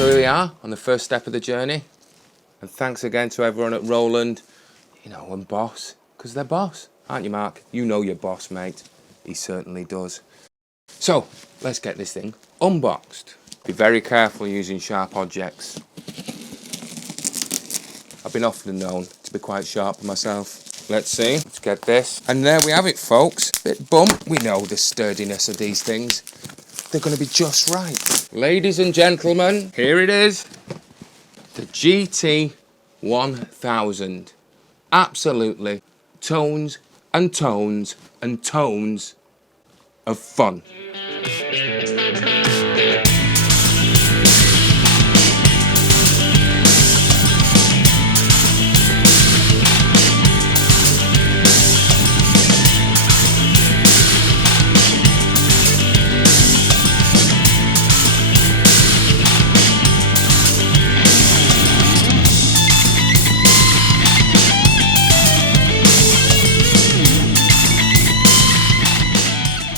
So here we are on the first step of the journey, and thanks again to everyone at Roland, and Boss, because they're boss, aren't you, Mark? You know your boss, mate. He certainly does. So let's get this thing unboxed. Be very careful using sharp objects. I've been often known to be quite sharp myself. Let's see. Let's get this. And there we have it, folks. Bit bump. We know the sturdiness of these things. They're going to be just right. Ladies and gentlemen, here it is. The GT1000. Absolutely tones and tones and tones of fun.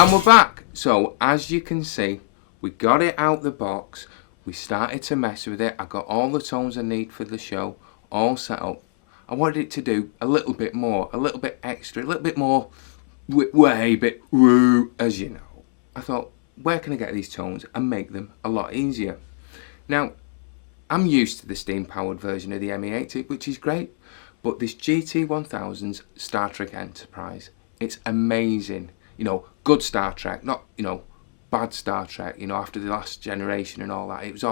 And we're back. So as you can see, we got it out the box. We started to mess with it. I got all the tones I need for the show all set up. I wanted it to do a little bit more, a little bit extra, a little bit more way, bit woo, as you know. I thought, where can I get these tones and make them a lot easier? Now, I'm used to the steam-powered version of the ME80, which is great, but this GT1000's Star Trek Enterprise, it's amazing. Good Star Trek, not, bad Star Trek, after the Last Generation and all that. It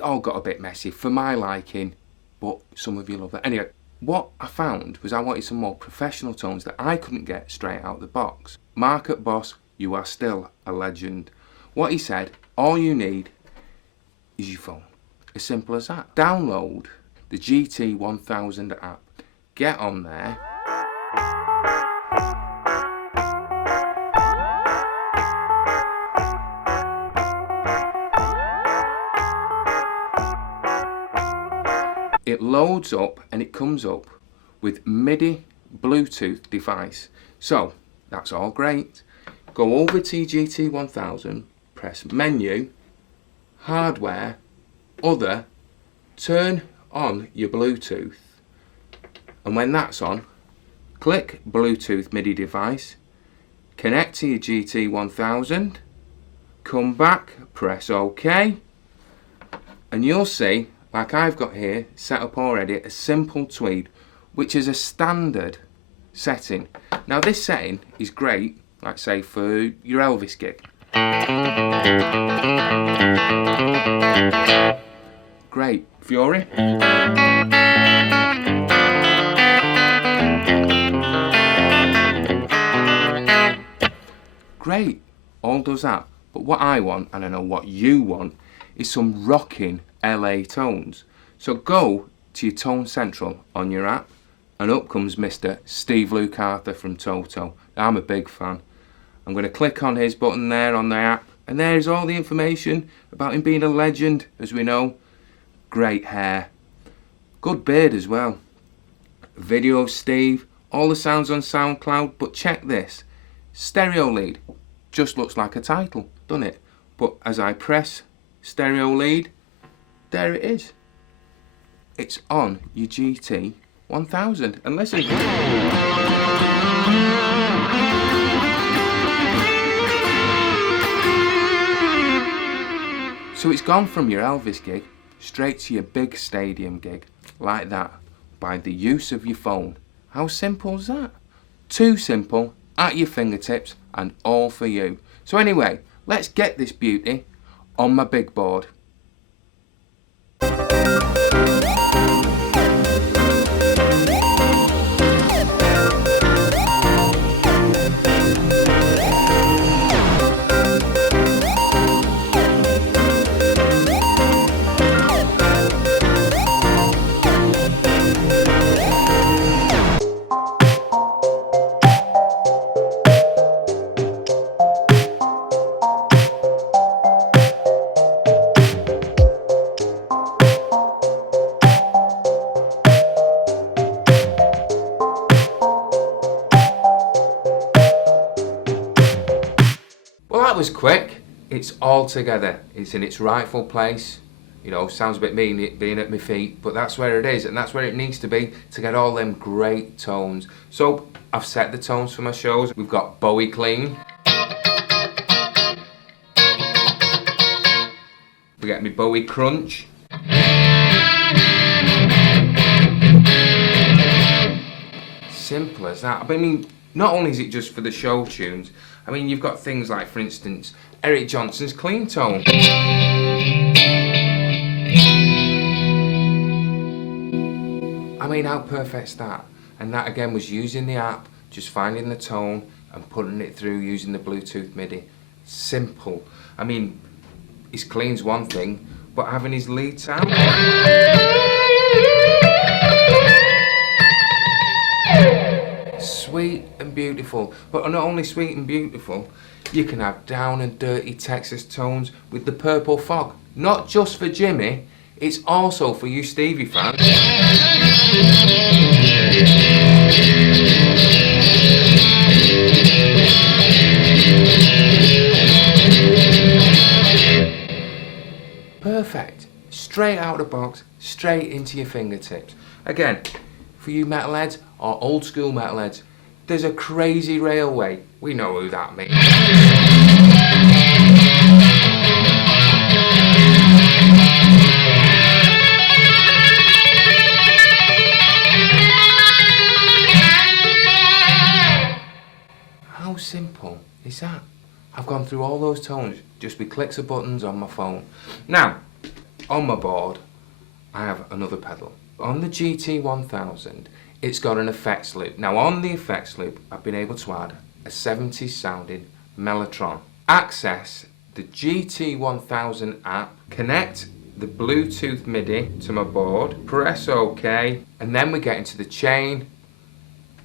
all got a bit messy for my liking, but some of you love it. Anyway, what I found was I wanted some more professional tones that I couldn't get straight out the box. Mark at Boss, you are still a legend. What he said, all you need is your phone. As simple as that. Download the GT1000 app. Get on there. It loads up and it comes up with MIDI Bluetooth device. So that's all great. Go over to your GT1000, press menu, hardware, other, turn on your Bluetooth. And when that's on, click Bluetooth MIDI device, connect to your GT1000, come back, press OK, and you'll see, like I've got here, set up already, a simple tweed, which is a standard setting. Now this setting is great, like say for your Elvis gig. Great. Fury. Great. All does that. But what I want, and I know what you want, is some rocking LA tones. So go to your Tone Central on your app, and up comes Mr. Steve Luke Arthur from Toto. Now, I'm a big fan. I'm going to click on his button there on the app, and there's all the information about him being a legend, as we know. Great hair. Good beard as well. Video of Steve. All the sounds on SoundCloud, but check this. Stereo lead. Just looks like a title, doesn't it? But as I press stereo lead, there it is. It's on your GT1000. And listen. So it's gone from your Elvis gig straight to your big stadium gig, like that, by the use of your phone. How simple is that? Too simple, at your fingertips, and all for you. So anyway, let's get this beauty on my big board. Well, that was quick. It's all together. It's in its rightful place. You know, sounds a bit mean it being at my feet, but that's where it is, and that's where it needs to be to get all them great tones. So I've set the tones for my shows. We've got Bowie clean. We get me Bowie crunch. Simple as that. I mean, not only is it just for the show tunes, I mean, you've got things like, for instance, Eric Johnson's clean tone. I mean, how perfect's that? And that again was using the app, just finding the tone and putting it through using the Bluetooth MIDI. Simple. I mean, his clean's one thing, but having his lead sound. Sweet and beautiful. But not only sweet and beautiful, you can have down and dirty Texas tones with the Purple Fog. Not just for Jimmy, it's also for you Stevie fans. Perfect. Straight out of the box, straight into your fingertips. Again, for you metalheads or old school metalheads, there's a crazy railway. We know who that means. How simple is that? I've gone through all those tones just with clicks of buttons on my phone. Now, on my board, I have another pedal. On the GT1000, it's got an effects loop. Now on the effects loop, I've been able to add a 70s sounding mellotron. Access the GT1000 app, connect the Bluetooth MIDI to my board, press OK, and then we get into the chain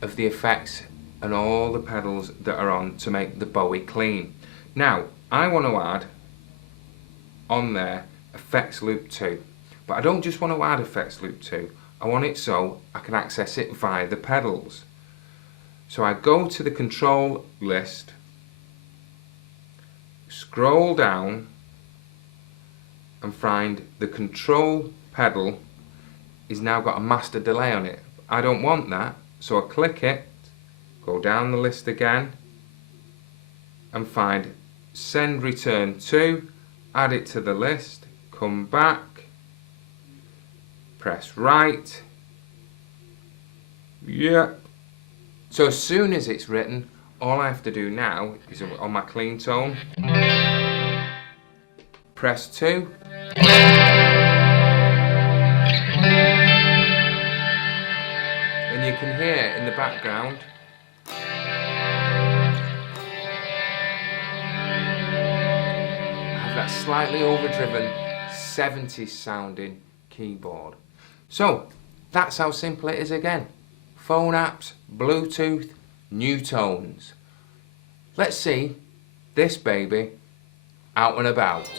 of the effects and all the pedals that are on to make the Bowie clean. Now, I want to add on there effects loop 2, but I don't just want to add effects loop 2, I want it so I can access it via the pedals. So I go to the control list, scroll down and find the control pedal is now got a master delay on it. I don't want that, so I click it, go down the list again and find send return to, add it to the list, come back, press right, yep. So as soon as it's written, all I have to do now is on my clean tone, press 2, and you can hear in the background I have that slightly overdriven 70s sounding keyboard. So that's how simple it is again. Phone apps, Bluetooth, new tones. Let's see this baby out and about.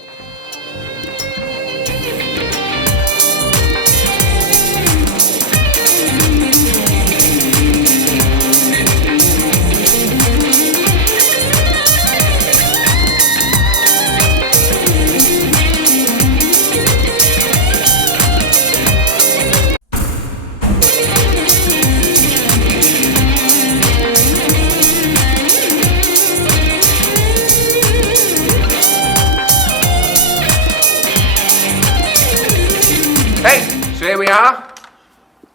So here we are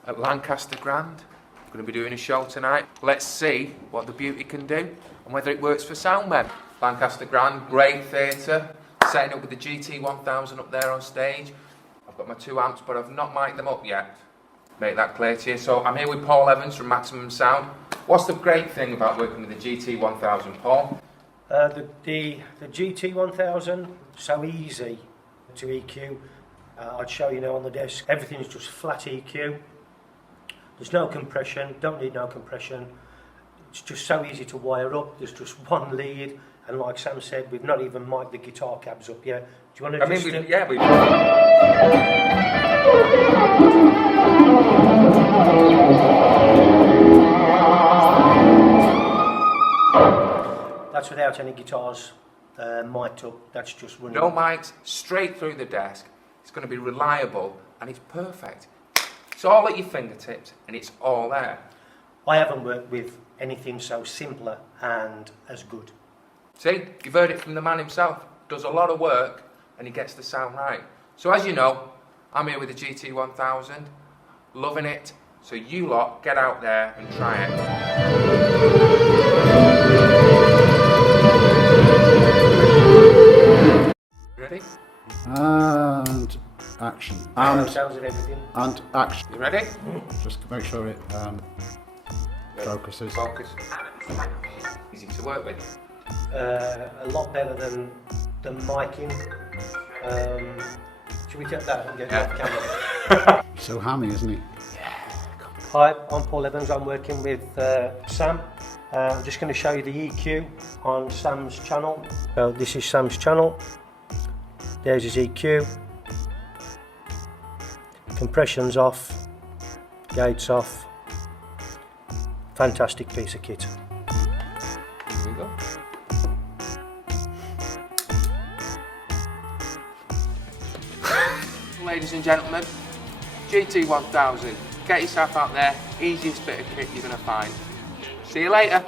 at Lancaster Grand. I'm going to be doing a show tonight. Let's see what the beauty can do and whether it works for soundmen. Lancaster Grand, great theatre. Setting up with the GT1000 up there on stage. I've got my 2 amps, but I've not mic'd them up yet. Make that clear to you. So I'm here with Paul Evans from Maximum Sound. What's the great thing about working with the GT1000, Paul? The GT1000, so easy to EQ. I'd show you now on the desk. Everything is just flat EQ. There's no compression, don't need no compression. It's just so easy to wire up. There's just one lead, and like Sam said, we've not even mic'd the guitar cabs up yet. Do you want to That's without any guitars mic'd up. That's just running. No mics, straight through the desk. it's going to be reliable, and it's perfect. It's all at your fingertips, and it's all there. I haven't worked with anything so simpler and as good. See, you've heard it from the man himself. Does a lot of work, and he gets the sound right. So as you know, I'm here with the GT1000, loving it. So you lot, get out there and try it. Ready? And action. And sounds of everything. And action. You ready? Just make sure it focuses. Focus. Easy to work with. A lot better than miking. Should we take that and get it off camera? So hammy, isn't he? Hi, I'm Paul Evans. I'm working with Sam. I'm just going to show you the EQ on Sam's channel. So this is Sam's channel. There's his EQ. Compression's off. Gate's off. Fantastic piece of kit. Here we go. Ladies and gentlemen, GT1000. Get yourself out there. Easiest bit of kit you're going to find. See you later.